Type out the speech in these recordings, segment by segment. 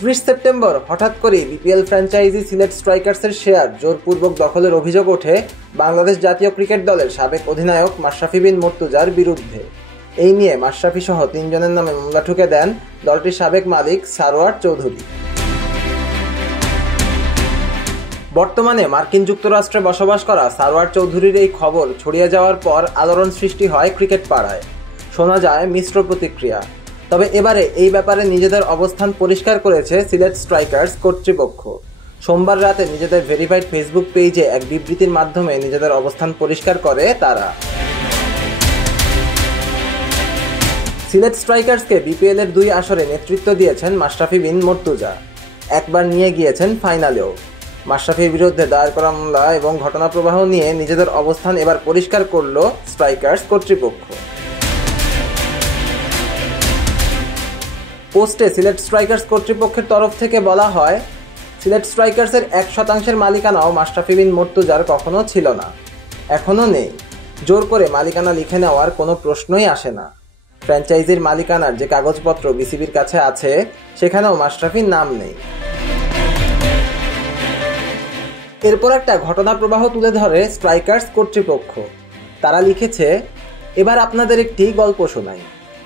৩১ September হঠাৎ করেই BPL franchise Sylhet স্ট্রাইকার্সের share জোরপূর্বক দখলের অভিযোগ ওঠে বাংলাদেশ জাতীয় ক্রিকেট দলের সাবেক অধিনায়ক মাশরাফি বিন মুর্তজার বিরুদ্ধে। এই নিয়ে মাশরাফি সহ ৩ জনের নামে মামলা ঠুকে দেন দলটির সাবেক মালিক সারোয়ার চৌধুরী। বর্তমানে মার্কিন যুক্তরাষ্ট্রে বসবাস করা সারোয়ার চৌধুরীর এই খবর ছড়িয়ে যাওয়ার পর আলোড়ন সৃষ্টি হয় ক্রিকেট পাড়ায়। শোনা যায় মিশ্র প্রতিক্রিয়া। তবে এবারে এই ব্যাপারে নিজেদের অবস্থান পরিষ্কার করেছে সিলেট স্ট্রাইকার্স কর্তৃপক্ষ। সোমবার রাতে নিজেদের ভেরিফাইড ফেসবুক পেজে এক বিবৃতির মাধ্যমে নিজেদের অবস্থান পরিষ্কার করে তারা। সিলেট স্ট্রাইকার্সকে বিপিএল এর 2 আসরে নেতৃত্ব দিয়েছেন মাশরাফি বিন মুর্তজা। একবার নিয়ে গিয়েছেন ফাইনালেও। মাশরাফির বিরুদ্ধে দায়ের করা মামলা এবং ঘটনা প্রবাহ নিয়ে নিজেদের অবস্থান এবার পরিষ্কার করল স্ট্রাইকার্স কর্তৃপক্ষ। পোস্টে সিলেট স্ট্রাইকার্স কর্তৃপক্ষের তরফ থেকে বলা হয়, সিলেট স্ট্রাইকার্সের 1% মালিকানাও মাশরাফি বিন মুর্তজার কখনো ছিল না, এখনও নেই। জোর করে মালিকানা লিখে নেওয়ার কোনো প্রশ্নই আসে না। ফ্র্যাঞ্চাইজির মালিকানার যে কাগজপত্র বিসিবির কাছে আছে সেখানেও মাশরাফির নাম নেই। এরপর একটা ঘটনা প্রবাহ তুলে ধরে স্ট্রাইকার্স কর্তৃপক্ষ। তারা লিখেছে, এবার আপনাদের একটি গল্প শোনাই।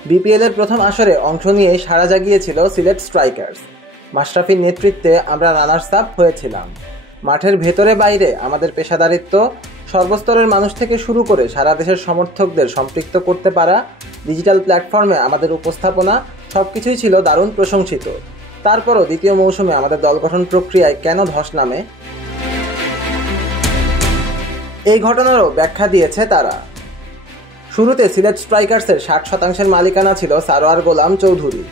বিপিএল এর প্রথম আসরে অংশ নিয়ে সাড়া জাগিয়েছিল সিলেট স্ট্রাইকার্স। মাশরাফির নেতৃত্বে আমরা রানার্স আপ হয়েছিলাম। মাঠের ভেতরে বাইরে আমাদের পেশাদারিত্ব, সর্বস্তরের মানুষ থেকে শুরু করে সারা দেশের সমর্থকদের সম্পৃক্ত করতে পারা, ডিজিটাল প্ল্যাটফর্মে আমাদের উপস্থাপনা সবকিছুই ছিল দারুণ প্রশংসিত। তারপরও দ্বিতীয় মৌসুমে আমাদের দল গঠন প্রক্রিয়ায় কেন ধস নামে? এই ঘটনারও ব্যাখ্যা দিয়েছে তারা। শুরুতে সিলেট স্ট্রাইকার্সের 60% মালিকানা ছিল সারোয়ার গোলাম চৌধুরী।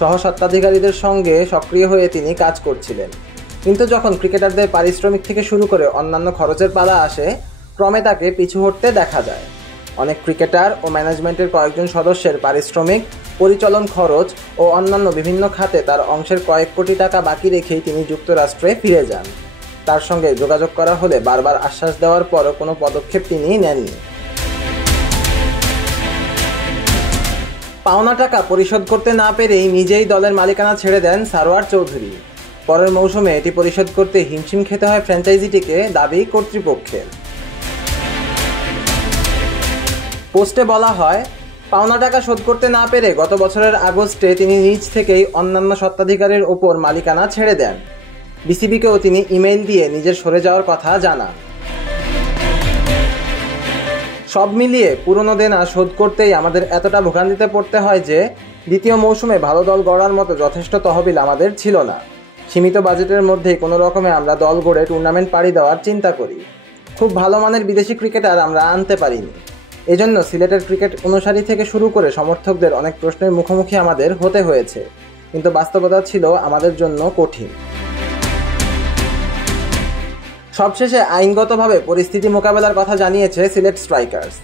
সহস্বত্বাধিকারীদের সঙ্গে সক্রিয় হয়ে তিনি কাজ করছিলেন। কিন্তু যখন ক্রিকেটারদের পারিশ্রমিক থেকে শুরু করে অন্যান্য খরচের পালা আসে, ক্রমে তাকে পিছু হটতে দেখা যায়। অনেক ক্রিকেটার ও ম্যানেজমেন্টের কয়েকজন সদস্যের পারিশ্রমিক, পরিচালন খরচ ও অন্যান্য বিভিন্ন খাতে তার অংশের কয়েক কোটি টাকা বাকি রেখেই তিনি যুক্তরাষ্ট্রে ফিরে যান। তার সঙ্গে যোগাযোগ করা হলে বারবার আশ্বাস দেওয়ার পরও কোনো পদক্ষেপ তিনি নেননি। পাওনা টাকা পরিশোধ করতে না পেরেই নিজেই দলের মালিকানা ছেড়ে দেন সারোয়ার চৌধুরী। পরের মৌসুমে এটি পরিশোধ করতে হিমশিম খেতে হয় ফ্র্যাঞ্চাইজিটিকে, দাবি কর্তৃপক্ষের। পোস্টে বলা হয়, পাওনা টাকা শোধ করতে না পেরে গত বছরের আগস্টে তিনি নিজ থেকেই অন্যান্য স্বত্বাধিকারের ওপর মালিকানা ছেড়ে দেন। বিসিবিকেও তিনি ইমেইল দিয়ে নিজের সরে যাওয়ার কথা জানান। সব মিলিয়ে পুরনো দেনা শোধ করতেই আমাদের এতটা ভোগান্তিতে পড়তে হয় যে দ্বিতীয় মৌসুমে ভালো দল গড়ার মতো যথেষ্ট তহবিল আমাদের ছিল না। সীমিত বাজেটের মধ্যেই কোনো রকমে আমরা দল গড়ে টুর্নামেন্ট পাড়ি দেওয়ার চিন্তা করি। খুব ভালো মানের বিদেশি ক্রিকেটার আমরা আনতে পারিনি। এজন্য সিলেটের ক্রিকেট অনুসারী থেকে শুরু করে সমর্থকদের অনেক প্রশ্নের মুখোমুখি আমাদের হতে হয়েছে, কিন্তু বাস্তবতা ছিল আমাদের জন্য কঠিন। সবশেষে আইনগতভাবে পরিস্থিতি মোকাবেলার কথা জানিয়েছে সিলেট স্ট্রাইকার্স।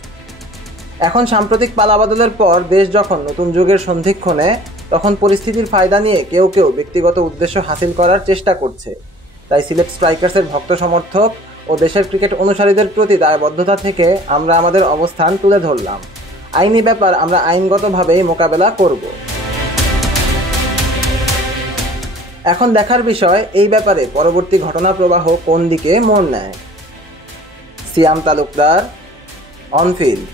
এখন সাম্প্রতিক পালাবদলের পর দেশ যখন নতুন যুগের সন্ধিক্ষণে, তখন পরিস্থিতির ফায়দা নিয়ে কেউ কেউ ব্যক্তিগত উদ্দেশ্য হাসিল করার চেষ্টা করছে। তাই সিলেট স্ট্রাইকার্সের ভক্ত সমর্থক ও দেশের ক্রিকেট অনুসারীদের প্রতি দায়বদ্ধতা থেকে আমরা আমাদের অবস্থান তুলে ধরলাম। আইনি ব্যাপার আমরা আইনগতভাবেই মোকাবেলা করব। এখন দেখার বিষয় এই ব্যাপারে পরবর্তী ঘটনা প্রবাহ কোন দিকে মোড় নেয়। সিয়াম তালুকদার, অনফিল্ড।